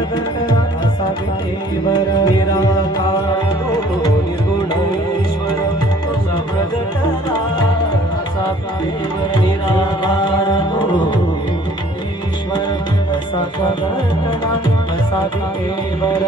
प्रकटना असा विटेवर निराकार तो निर्गुण ईश्वर तुझा प्रकटना असा विटेवर निराकार तो ईश्वर असा प्रकटना असा विटेवर